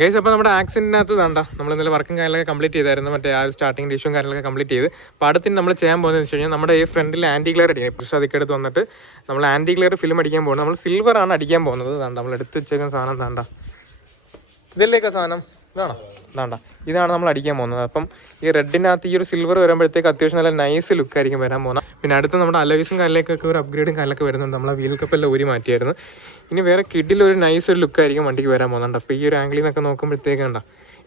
Guys, അപ്പോൾ നമ്മുടെ ആക്സിഡൻറ്റിനകത്ത് വേണ്ട നമ്മൾ ഇന്നലെ വർക്കും കാര്യങ്ങളൊക്കെ കംപ്ലീറ്റ് ചെയ്തായിരുന്നു. മറ്റേ ആ സ്റ്റാർട്ടിംഗ് ഡിഷും കാര്യങ്ങളൊക്കെ കംപ്ലീറ്റ് ചെയ്ത്. അപ്പോൾ അടുത്തിന് നമ്മൾ ചെയ്യാൻ പോകുന്നത് വെച്ച് കഴിഞ്ഞാൽ നമ്മുടെ ഈ ഫ്രണ്ടിൽ ആൻറ്റി ക്ലിയർ അടിക്കും. പക്ഷേ അതൊക്കെ എടുത്ത് വന്നിട്ട് നമ്മൾ ആൻറ്റി ക്ലിയർ ഫിലിം അടിക്കാൻ പോകുന്നത്. നമ്മൾ സിൽവറാണ് അടിക്കാൻ പോകുന്നത്. വേണ്ട നമ്മൾ എടുത്ത് വെച്ചേക്കുന്ന സാധനം വേണ്ട, ഇതിലേക്കാ സാധനം ഇതാണോ? വേണ്ട, ഇതാണ് നമ്മൾ അടിക്കാൻ പോകുന്നത്. അപ്പം ഈ റെഡിനകത്ത് ഈ ഒരു സിൽവർ വരുമ്പോഴത്തേക്ക് അത്യാവശ്യം നല്ല നൈസ് ലുക്കായിരിക്കും വരാൻ പോകുന്നത്. പിന്നെ അടുത്ത് നമ്മുടെ അലോയ്സും കാര്യങ്ങളൊക്കെ ഒരു അപ്ഗ്രേഡും കാര്യങ്ങളൊക്കെ വരുന്നുണ്ട്. നമ്മൾ ആ വീൽ കപ്പെല്ലാം ഊരി മാറ്റിയായിരുന്നു. ഇനി വേറെ കിഡിലൊരു നൈസ് ഒരു ലുക്കായിരിക്കും വണ്ടിക്ക് വരാൻ പോകുന്നുണ്ട്. അപ്പോൾ ഈ ഒരു ആംഗിളിൽ നിന്നൊക്കെ നോക്കുമ്പോഴത്തേക്ക് കണ്ട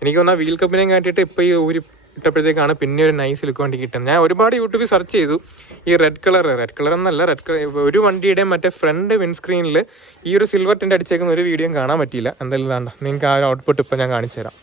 എനിക്ക് തോന്നുന്ന വീൽ കപ്പിനെയും കാട്ടിയിട്ട് ഇപ്പോൾ ഈ ഊരി ഇട്ടപ്പോഴത്തേക്കാണ് പിന്നെ ഒരു നൈസ് ലുക്ക് വണ്ടി കിട്ടുന്നത്. ഞാൻ ഒരുപാട് യൂട്യൂബിൽ സെർച്ച് ചെയ്തു ഈ റെഡ് കളർ എന്നല്ല, ഒരു വണ്ടിയുടെയും മറ്റേ ഫ്രണ്ട് വിൻസ്ക്രീനിൽ ഈ ഒരു സിൽവർ ടിൻ്റ് അടിച്ചേക്കുന്ന ഒരു വീഡിയോയും കാണാൻ പറ്റിയില്ല. എന്തായാലും വേണ്ട, നിങ്ങൾക്ക് ആ ഒരു ഔട്ട്പുട്ട് ഇപ്പോൾ ഞാൻ കാണിച്ചു തരാം.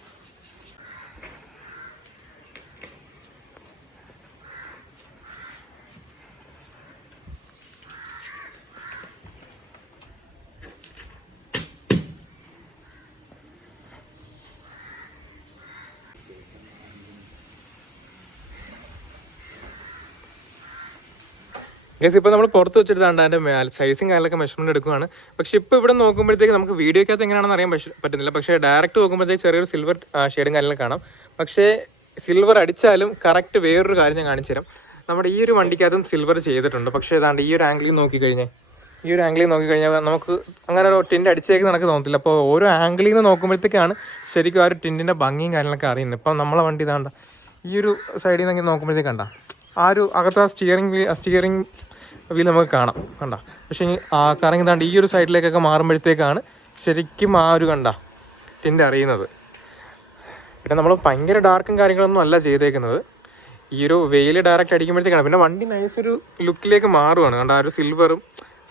ഗൈസ്, ഇപ്പോൾ നമ്മൾ പുറത്ത് വെച്ചിട്ടാണ് അതിൻ്റെ സൈസും കാര്യങ്ങളൊക്കെ മെഷർമെൻറ്റ് എടുക്കുകയാണ്. പക്ഷേ ഇപ്പോൾ ഇവിടെ നോക്കുമ്പോഴത്തേക്ക് നമുക്ക് വീഡിയോക്കകത്ത് എങ്ങനെയാണെന്ന് അറിയാൻ പറ്റുന്നില്ല. പക്ഷേ ഡയറക്റ്റ് നോക്കുമ്പോഴത്തേക്ക് ചെറിയൊരു സിൽവർ ഷെയ്ഡും കാര്യങ്ങളൊക്കെ കാണാം. പക്ഷേ സിൽവർ അടിച്ചാലും കറക്റ്റ് വേറൊരു കാര്യം ഞാൻ കാണിച്ചു തരാം. നമ്മുടെ ഈ ഒരു വണ്ടിക്കകത്തും സിൽവർ ചെയ്തിട്ടുണ്ട്. പക്ഷേ ഏതാണ്ട് ഈ ഒരു ആംഗിളിൽ നോക്കിക്കഴിഞ്ഞാൽ നമുക്ക് അങ്ങനെ ഒരു ടിൻ്റ് അടിച്ചേക്ക് നടക്ക് തോന്നത്തില്ല. അപ്പോൾ ഓരോ ആംഗിളിൽ നിന്ന് നോക്കുമ്പോഴത്തേക്കാണ് ശരിക്കും ആ ഒരു ടിൻ്റിൻ്റെ ഭംഗിയും കാര്യങ്ങളൊക്കെ അറിയുന്നത്. ഇപ്പം നമ്മളെ വണ്ടി ഇതാണ്ട ഈ ഒരു സൈഡിൽ നിന്ന് നോക്കുമ്പോഴത്തേക്ക് കണ്ട ആ ഒരു അകത്ത് ആ സ്റ്റിയറിംഗ് വീൽ നമുക്ക് കാണാം കണ്ട. പക്ഷേ ആ കറങ്ങി താണ്ട് ഈ ഒരു സൈഡിലേക്കൊക്കെ മാറുമ്പോഴത്തേക്കാണ് ശരിക്കും ആ ഒരു കണ്ട ടിൻ്റ് അറിയുന്നത്. പിന്നെ നമ്മൾ ഭയങ്കര ഡാർക്കും കാര്യങ്ങളൊന്നും അല്ല ചെയ്തേക്കുന്നത്. ഈ ഒരു വെയിൽ ഡയറക്റ്റ് അടിക്കുമ്പോഴത്തേക്കാണ് പിന്നെ വണ്ടി നൈസൊരു ലുക്കിലേക്ക് മാറുകയാണ് കണ്ട. ആ ഒരു സിൽവറും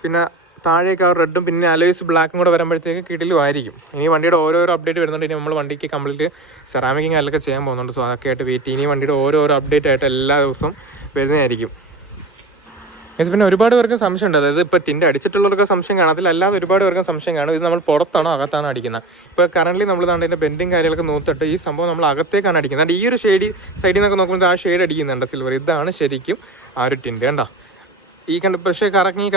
പിന്നെ താഴേക്ക് ആ റെഡും പിന്നെ അലോയ്സ് ബ്ലാക്കും കൂടെ വരുമ്പോഴത്തേക്ക് കിടിലും ആയിരിക്കും. ഇനി വണ്ടിയുടെ ഓരോരോ അപ്ഡേറ്റ് വരുന്നുണ്ട്. ഇനി നമ്മൾ വണ്ടിക്ക് കംപ്ലീറ്റ് സെറാമിക്കും കാര്യങ്ങളൊക്കെ ചെയ്യാൻ പോകുന്നുണ്ട്. സോ അതൊക്കെ ആയിട്ട് വെയിറ്റ്. ഇനി വണ്ടിയുടെ ഓരോരോ അപ്ഡേറ്റ് ആയിട്ട് എല്ലാ ദിവസവും വരുന്നതായിരിക്കും. പിന്നെ ഒരുപാട് പേർക്ക് സംശയമുണ്ട്. അതായത് ഇപ്പോൾ ടിൻ്റ് അടിച്ചിട്ടുള്ളവർക്ക് സംശയം കാണത്തില്ല, അല്ലാതെ ഒരുപാട് പേർക്ക് സംശയം കാണും ഇത് നമ്മൾ പുറത്താണോ അകത്താണോ അടിക്കുന്നത്. ഇപ്പോൾ കറൻ്റ് നമ്മൾ അതിൻ്റെ ബെൻഡും കാര്യങ്ങളൊക്കെ നോക്കിയിട്ട് ഈ സംഭവം നമ്മൾ അകത്തേക്കാണ് അടിക്കുന്നത്. ഈ ഒരു സൈഡിൽ നിന്നൊക്കെ നോക്കുമ്പോൾ ആ ഷെയ്ഡ് അടിക്കുന്നുണ്ട് സിൽവർ. ഇതാണ് ശരിക്കും ആ ഒരു ടിൻ്റ് കണ്ടോ. ഈ പക്ഷേ കറങ്ങി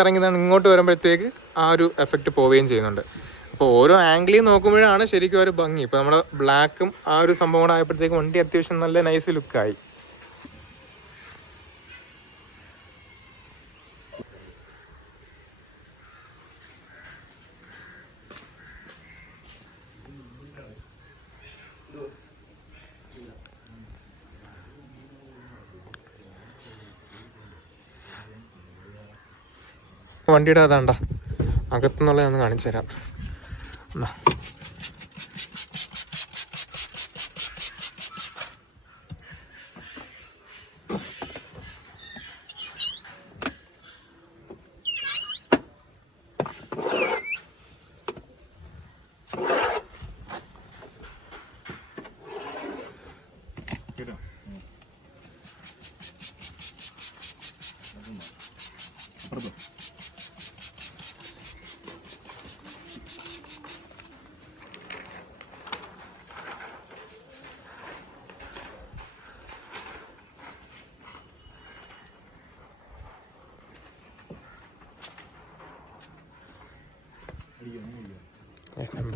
ഇങ്ങോട്ട് വരുമ്പോഴത്തേക്ക് ആ ഒരു എഫക്റ്റ് പോവുകയും ചെയ്യുന്നുണ്ട്. അപ്പോൾ ഓരോ ആംഗിളിൽ നോക്കുമ്പോഴാണ് ശരിക്കും ഒരു ഭംഗി. ഇപ്പോൾ നമ്മുടെ ബ്ലാക്കും ആ ഒരു സംഭവം കൂടെ ആയപ്പോഴത്തേക്ക് വണ്ടി അത്യാവശ്യം നല്ല നൈസ് ലുക്കായി. വണ്ടിയുടെ അതാണ്ട അകത്തുനിന്നുള്ള ഒന്ന് കാണിച്ചു തരാം.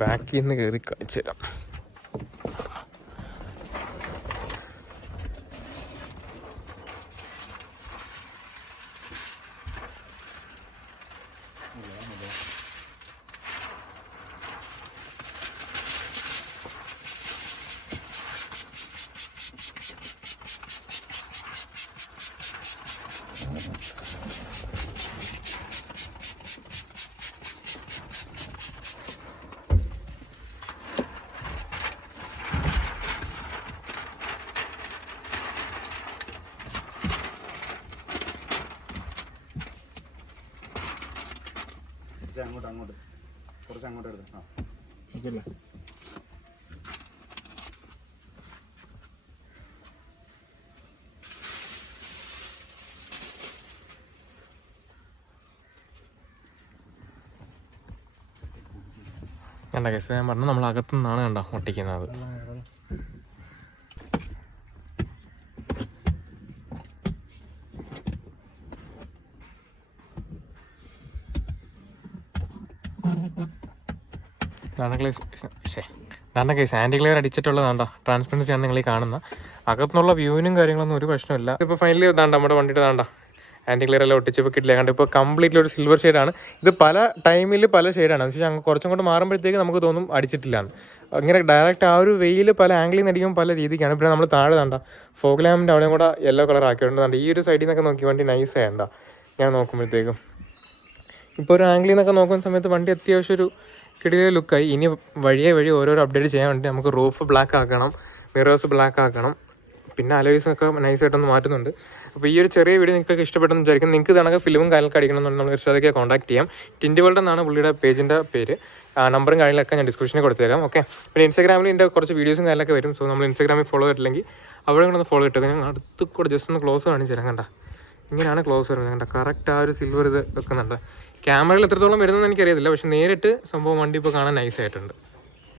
ബാക്കിൽ നിന്ന് കയറി കാണിച്ചു തരാം. അങ്ങോട്ട് കുറച്ച് അങ്ങോട്ട് എടുക്കാം. ഓക്കെ അല്ലേ? കണ്ട കേസ് ഞാൻ പറഞ്ഞു നമ്മൾ അകത്തുനിന്നാണ് കണ്ട ഒട്ടിക്കുന്നത്. കാരണം കേസ് ആൻറ്റി ക്ലിയർ അടിച്ചിട്ടുള്ളതാണ്ടോ ട്രാൻസ്പെറൻസി ആണ് നിങ്ങൾ ഈ കാണുന്ന. അകത്തുനിന്നുള്ള വ്യൂവിനും കാര്യങ്ങളൊന്നും ഒരു പ്രശ്നമില്ല. ഇപ്പോൾ ഫൈനലി ഇതാണ്ട നമ്മുടെ വണ്ടിയുടെ താണ്ട ആൻറ്റി ക്ലിയർ എല്ലാം ഒട്ടിച്ചപ്പോൾ കിട്ടില്ല. കണ്ട് ഇപ്പോൾ കംപ്ലീറ്റ്ലി ഒരു സിൽവർ ഷെയ്ഡാണ്. ഇത് പല ടൈമിൽ പല ഷെയ്ഡാണ്. എന്ന് വെച്ചാൽ കുറച്ചും കൂടെ മാറുമ്പോഴത്തേക്ക് നമുക്ക് തോന്നും അടിച്ചിട്ടില്ലാന്ന്. അങ്ങനെ ഡയറക്റ്റ് ആ ഒരു വെയിൽ പല ആംഗിളിൽ നിന്ന് അടിക്കുമ്പോൾ പല രീതിക്കാണ്. പിന്നെ നമ്മൾ താഴെ താണ്ട ഫോഗ് ലാമ്പിൻ്റെ അവിടെയും കൂടെ യെല്ലോ കളർ ആക്കിയിട്ടുണ്ട്. ഈ ഒരു സൈഡിൽ നിന്നൊക്കെ നോക്കി വണ്ടി നൈസ് ആയണ്ട ഞാൻ നോക്കുമ്പോഴത്തേക്കും. ഇപ്പോൾ ഒരു ആംഗിളിൽ നിന്നൊക്കെ നോക്കുന്ന സമയത്ത് വണ്ടി അത്യാവശ്യം ഒരു കിടിയ ലുക്കായി. ഇനി വഴിയെ ഓരോരോ അപ്ഡേറ്റ് ചെയ്യാൻ വേണ്ടി നമുക്ക് റൂഫ് ബ്ലാക്ക് ആക്കണം, മിറേഴ്സ് ബ്ലാക്ക് ആക്കണം, പിന്നെ അലോയ്സൊക്കെ നൈസായിട്ടൊന്ന് മാറ്റുന്നുണ്ട്. അപ്പോൾ ഈ ഒരു ചെറിയ വീഡിയോ നിങ്ങൾക്ക് ഇഷ്ടപ്പെട്ടെന്ന് വിചാരിക്കും. നിങ്ങൾക്ക് ഇതാണെങ്കിൽ ഫിലിമും കാര്യങ്ങളൊക്കെ അടിക്കണമെന്നുണ്ടെങ്കിൽ നമ്മൾ ഇർഷാദൊക്കെ കോൺടാക്ട് ചെയ്യാം. ടിൻറ്റ് വേൾഡ് എന്നാണ് പുള്ളിയുടെ പേജിൻ്റെ പേര്. നമ്പറും കാര്യങ്ങളൊക്കെ ഞാൻ ഡിസ്ക്രിപ്ഷനിൽ കൊടുത്തേക്കാം. ഓക്കെ, പിന്നെ ഇൻസ്റ്റാഗ്രാമിൽ എൻ്റെ കുറച്ച് വീഡിയോസും കാര്യങ്ങളൊക്കെ വരും. സോ നമ്മൾ ഇൻസ്റ്റാഗ്രാമിൽ ഫോളോ ചെയ്തിട്ടില്ലെങ്കിൽ അവിടെ കൂടെ ഒന്ന് ഫോളോ ഇട്ടേക്കാം. ഞാൻ അടുത്ത് കൂടെ ജസ്റ്റ് ഒന്ന് ക്ലോസ് കാണിച്ചു തരാം. കണ്ട ഇങ്ങനെയാണ് ക്ലോസ് വരുന്നത്. കണ്ട കറക്റ്റ് ആ ഒരു സിൽവർ ഇത് വെക്കുന്നുണ്ട്. ക്യാമറയിൽ എത്രത്തോളം വരുന്നതെന്ന് എനിക്കറിയത്തില്ല, പക്ഷേ നേരിട്ട് സംഭവം വണ്ടി ഇപ്പോൾ കാണാൻ നൈസായിട്ടുണ്ട്.